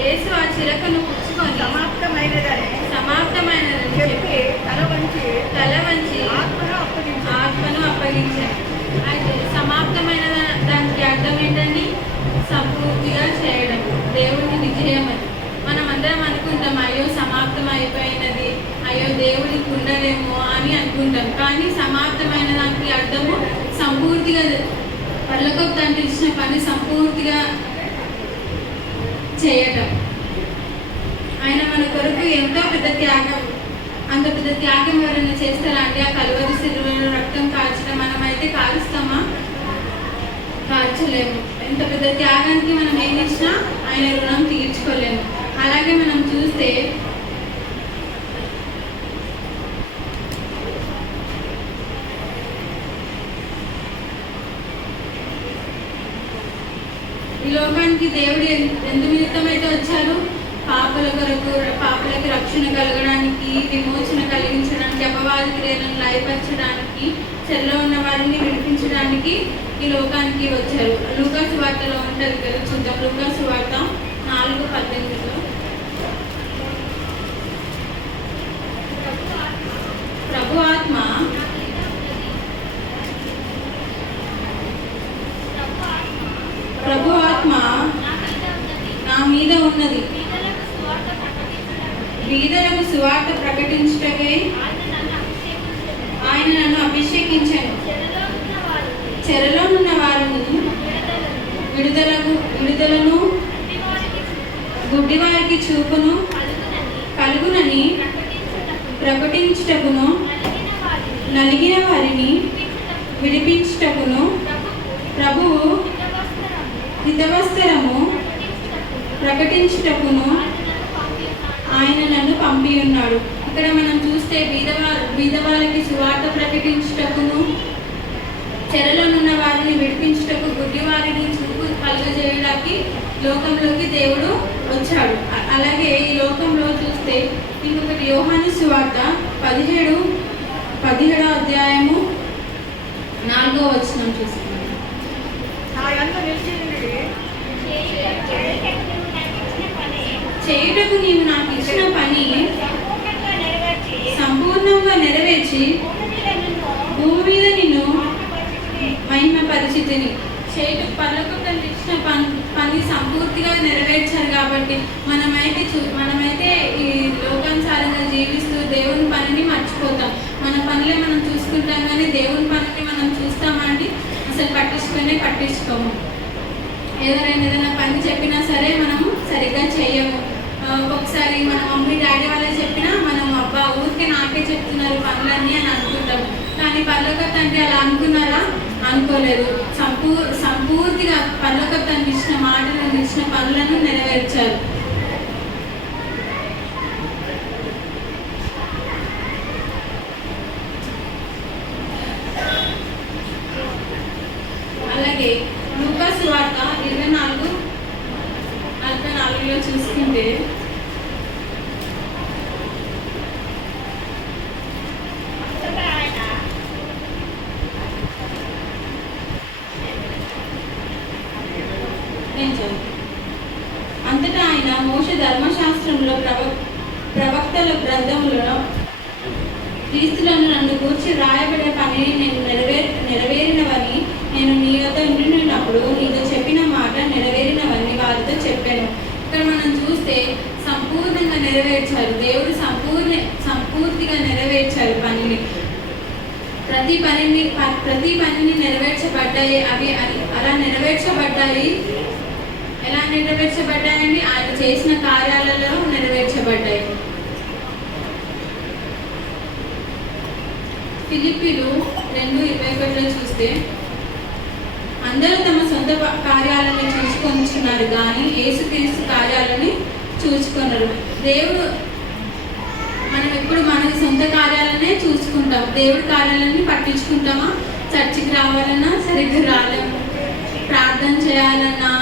యేసు ఆ చిరకను పుచ్చుకొని సమాప్తమైనదని చెప్పి తల వంచి ఆత్మను అప్పగించారు. అయితే సమాప్తమైన దానికి అర్థం ఏంటండి? సంపూర్తిగా చేయడం, దేవుడికి విజయమని. మనం అందరం అనుకుంటాం, అయ్యో సమాప్తం అయిపోయినది, అయ్యో దేవుడికి ఉండలేమో అని అనుకుంటాం. కానీ సమాప్తమైన దానికి అర్థము సంపూర్తిగా, పరలోకపు తండ్రి ఇచ్చిన పని సంపూర్తిగా చేయటం. ఆయన మన కొరకు ఎంతో పెద్ద త్యాగం, అంత పెద్ద త్యాగం ఎవరైనా చేస్తారా అండి? ఆ కలువరి శిలువలో రక్తం కాల్చడం. మనమైతే కాలుస్తామా? కాల్చలేము. ఎంత పెద్ద త్యాగానికి మనం ఏం చేసినా ఆయన రుణం తీర్చుకోలేము. అలాగే మనం చూస్తే ఈ లోకానికి దేవుడు ఎందు నిమిత్తమైతే వచ్చారు? పాపుల కొరకు, పాపులకి రక్షణ కలగడానికి, విమోచన కలిగించడానికి, అపవాది క్రియలను లయపరచడానికి, చెరలో ఉన్న వారిని విడిపించడానికి ఈ లోకానికి వచ్చారు. లూకా సువార్తలో ఉంటుంది కదా, చూద్దాం. లూకా సువార్త 4:18. ప్రభు ఆత్మ నా మీద ఉన్నది, బీదలకు సువార్త ప్రకటించుటకై ఆయన నన్ను అభిషేకించాను. చెరలోనున్న వారిని విడుదలను, గుడ్డివారికి చూపును కలుగునని ప్రకటించుటకును, నలిగిన వారిని విడిపించుటకును, ప్రభువు హితవస్త్రము ప్రకటించుటకును ఆయన నన్ను పంపి ఉన్నాడు. ఇక్కడ మనం చూస్తే బీదవాళ్ళకి సువార్త ప్రకటించుటకును, చెరలోనున్న వారిని విడిపించుటకు, గుడ్డి వారిని చూపు కలుగజేయడానికి లోకంలోకి దేవుడు వచ్చాడు. అలాగే ఈ లోకంలో చూస్తే ఇంకొకటి యోహాను సువార్త 17వ అధ్యాయము 4వ వచనం చూస్తున్నాం. చేయుటకు నీవు నాకు ఇచ్చిన పని సంపూర్ణంగా నెరవేర్చి భూమి మీద నిన్ను మహిమపరిచితిని. చేయుటకు పరలోకపు తండ్రి ఇచ్చిన పని సంపూర్తిగా నెరవేర్చారు. కాబట్టి మనమైతే ఈ లోకానుసారంగా జీవిస్తూ దేవుని పనిని మర్చిపోతాం. మన పనులే మనం చూసుకుంటాం, కానీ దేవుని పనిని మనం చూస్తామండి అసలు పట్టించుకోము. ఏదైనా పని చెప్పినా సరే మనము సరిగ్గా చేయము. ఒక్కొక్కసారి మన మమ్మీ డాడీ వాళ్ళే చెప్పినా మనం అబ్బా ఊరికే నాకే చెప్తున్నారు పనులన్నీ అని అనుకుంటాం. కానీ పరలోకపు తండ్రి అలా అనుకున్నారా? అనుకోలేదు. సంపూర్తిగా పరలోకపు తండ్రి ఇచ్చిన మాటలను, ఇచ్చిన పనులను నెరవేర్చారు. అలాగే లూకా సువార్త 24:44లో చూసుకుంటే అంతటా ఆయన మోషే ధర్మశాస్త్రంలో ప్రవక్తల గ్రంథములలో క్రీస్తులను నన్ను గూర్చి రాయబడే పనిని నేను నెరవేరినవని నేను నీ వద్ద ఉండినప్పుడు నీతో చెప్పిన మాట నెరవేరినవని వారితో చెప్పాను. ఇక్కడ మనం చూస్తే సంపూర్ణంగా నెరవేర్చారు. దేవుడు సంపూర్తిగా నెరవేర్చారు పనిని. ప్రతి పనిని నెరవేర్చబడ్డాయి. అవి అలా నెరవేర్చబడ్డాయి. ఎలా నెరవేర్చబడ్డాయండి? ఆయన చేసిన కార్యాలలో నెరవేర్చబడ్డాయి. ఫిలిప్పీలు 2:21లో చూస్తే అందరూ తమ సొంత కార్యాలను చూసుకొనిచున్నారు, కానీ యేసుక్రీస్తు కార్యాలని చూసుకున్నారు. దేవుడు మనం ఎప్పుడు మన సొంత కార్యాలనే చూసుకుంటాం. దేవుడి కార్యాలన్నీ పట్టించుకుంటామా? చర్చికి రావాలన్నా సరిగ్గా రాలేము, ప్రార్థన చేయాలన్నా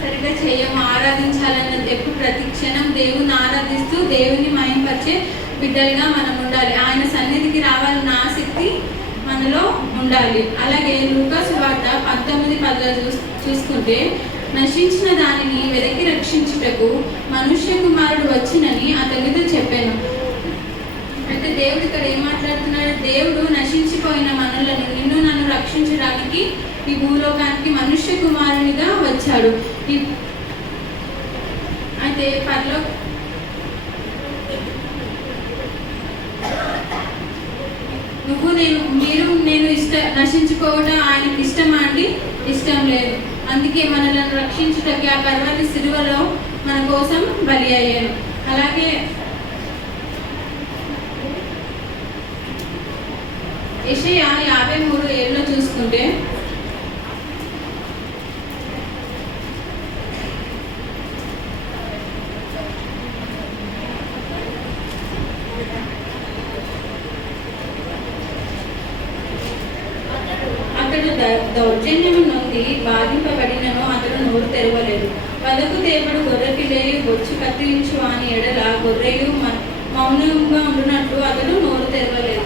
సరిగ్గా చేయము, ఆరాధించాలన్నా ఎప్పుడు ప్రతి క్షణం దేవుని ఆరాధిస్తూ దేవుని మహిమపరిచే బిడ్డలుగా మనం ఉండాలి. ఆయన సన్నిధికి రావాలన్న ఆసక్తి మనలో ఉండాలి. అలాగే లూకా సువార్త 19:10 చూసుకుంటే నశించిన దానిని వెదకి రక్షించుటకు మనుష్య కుమారుడు వచ్చినని అతనితో చెప్పాను. అంటే దేవుడు ఇక్కడ ఏం మాట్లాడుతున్నాడు? దేవుడు నశించిపోయిన మనలను, నిన్ను నన్ను రక్షించడానికి ఈ భూలోకానికి మనుష్య కుమారునిగా వచ్చాడు. అయితే నేను నశించుకోవడం ఆయనకి ఇష్టమా అండి? ఇష్టం లేదు. అందుకే మనలను రక్షించుటకి ఆ కల్వరి సిలువలో మన కోసం బలి అయ్యాడు. అలాగే యెషయా 53:7 చూసుకుంటే, అతడు దౌర్జన్యము నుండి బాధింపబడినను అతడు నోరు తెరవలేదు. వదకు దేవుడు గొర్రెపిల్లయు బొచ్చు కత్తిరించు అని ఎడల గొర్రెయు మౌనంగా ఉండునట్లు అతడు నోరు తెరవలేదు.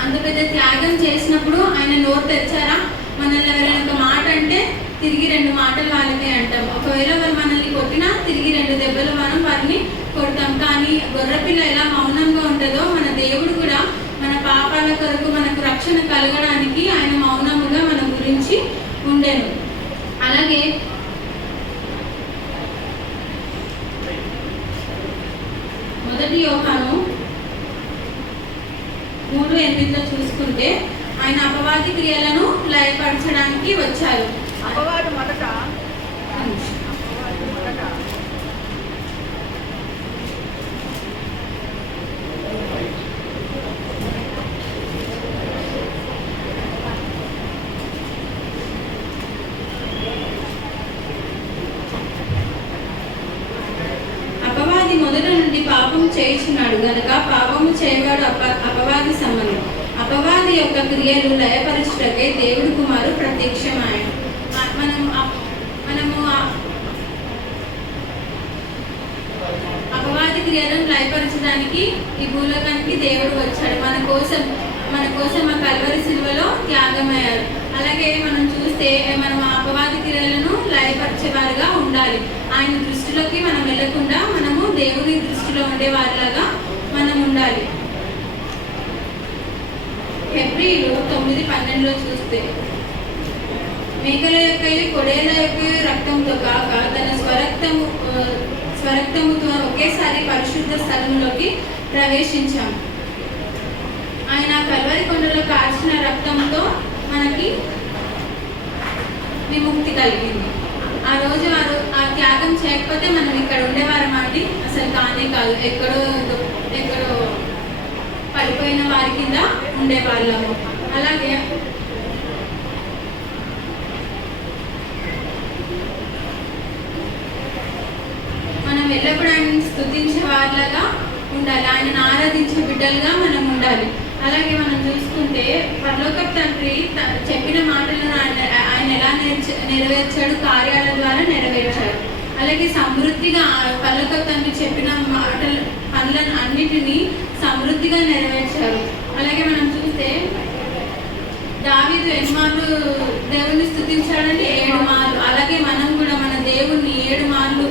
అంత పెద్ద త్యాగం చేసినప్పుడు ఆయన నోరు తెచ్చారా? మనల్ని ఎవరైనా ఒక మాట అంటే తిరిగి 2 మాటలు వాళ్ళకే అంటాం. ఒకవేళ వారు మనల్ని కొట్టినా తిరిగి 2 దెబ్బలు మనం వారిని కొడతాం. కానీ గొర్రెపిల్ల ఎలా మౌనంగా ఉంటుందో, మన దేవుడు కూడా మన పాపాల కొరకు మనకు రక్షణ కలగడానికి ఆయన మౌనముగా మన గురించి ఉండెను. అలాగే మొదటి యోహాను 3:8 చూసుకుంటే, ఆయన అపవాది క్రియలను లయపరచడానికి వచ్చారు. అపవాది మొదట నుండి పాపము చేయుచున్నాడు గనక పాపము చేయవాడు అపవాది సంబంధం. అపవాది యొక్క క్రియలు లయపరచుటకై దేవుడి కుమారు ప్రత్యక్షమాయను. మనము అపవాది క్రియలను లయపరచడానికి ఈ భూలోకానికి దేవుడు వచ్చాడు. మన కోసం ఆ కల్వరి సిలువలో త్యాగమయ్యారు. అలాగే మనం చూస్తే మనం అపవాది క్రియలను లయపరిచేవారుగా ఉండాలి. ఆయన దృష్టిలోకి మనం వెళ్ళకుండా మనము దేవుని దృష్టిలో ఉండే వారిలాగా మనం ఉండాలి. హెబ్రీలు 9:12 చూస్తే, మేకల యొక్క కొడేల యొక్క రక్తంతో కాక తన స్వరక్తముతో ఒకేసారి పరిశుద్ధ స్థలంలోకి ప్రవేశించాం. ఆయన కల్వరి కొండలో కార్చిన రక్తంతో మనకి విముక్తి కలిగింది. ఆ రోజు ఆ త్యాగం చేయకపోతే మనం ఇక్కడ ఉండేవారం అండి? అసలు కానే కాదు. ఎక్కడో పడిపోయిన వారి కింద ఉండేవాళ్ళము. అలాగే మనం ఎల్లప్పుడూ ఆయనను స్తుతించే వారిలాగా ఉండాలి. ఆయనను ఆరాధించే బిడ్డలుగా మనం ఉండాలి. అలాగే మనం చూసుకుంటే పరలోకపు తండ్రి చెప్పిన మాటలను ఆయన ఎలా నెరవేర్చాడు? కార్యాల ద్వారా నెరవేర్చాడు. అలాగే సమృద్ధిగా పరలోకపు తండ్రి చెప్పిన పనులను అన్నిటినీ సమృద్ధిగా నెరవేర్చారు. అలాగే మనం చూస్తే దావీదు ఎన్నిమార్లు దేవుణ్ణి స్తుతించాడంటే 7 మార్లు. అలాగే మనం కూడా మన దేవుణ్ణి 7 మార్లు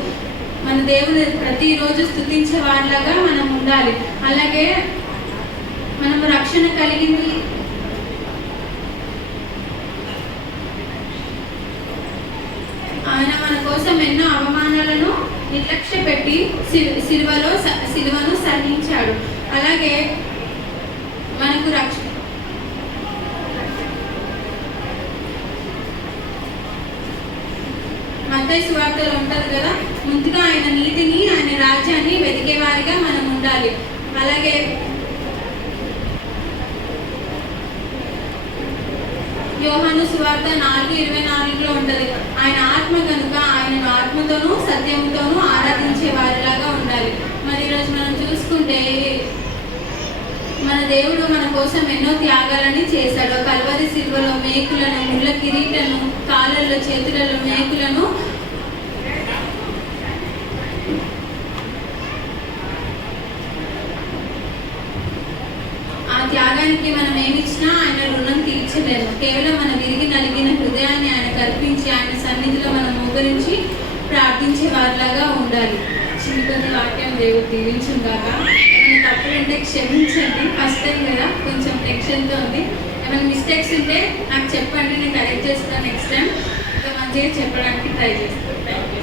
మన దేవుని ప్రతిరోజు స్తుతించే వారిలాగా మనం ఉండాలి. అలాగే మనము రక్షణ కలిగింది ఆయన మన కోసం ఎన్నో అవమానాలను నిర్లక్ష్య పెట్టి సిలువను సహించాడు. అలాగే మనకు మత్తయి సువార్తలో ఉంటుంది కదా, ముందుగా ఆయన నీతిని ఆయన రాజ్యాన్ని వెతికేవారిగా మనం ఉండాలి. అలాగే యోహాను సువార్త 4:24 ఉంటుంది, ఆయన ఆత్మ కనుక ఆయనను ఆత్మతోనూ సత్యంతోనూ ఆరాధించే వారిలాగా ఉండాలి. మరి ఈరోజు మనం చూసుకుంటే మన దేవుడు మన కోసం ఎన్నో త్యాగాలని చేశాడు. కల్వరి సిలువలో మేకులను, ముళ్ళ కిరీటను, కాళ్ళల్లో చేతులలో మేకులను ఆ త్యాగానికి మనం ఏమిచ్చినా ఆయన రుణం తీర్చలేము. కేవలం మన విరిగి నలిగిన హృదయాన్ని ఆయన కల్పించి ఆయన సన్నిధిలో మనం మోకరించి ప్రార్థించే వారిలాగా ఉండాలి. చిన్న వాక్యం దేవుడు దీవించును గాక. ఏమైనా తప్పులుంటే క్షమించండి. ఫస్ట్ టైం కదా, కొంచెం టెన్షన్తో ఉంది. ఏమైనా మిస్టేక్స్ ఉంటే నాకు చెప్పండి, నేను కరెక్ట్ చేస్తాను. నెక్స్ట్ టైం ఇంకా మంచిగా చెప్పడానికి ట్రై చేస్తాను. Thank you.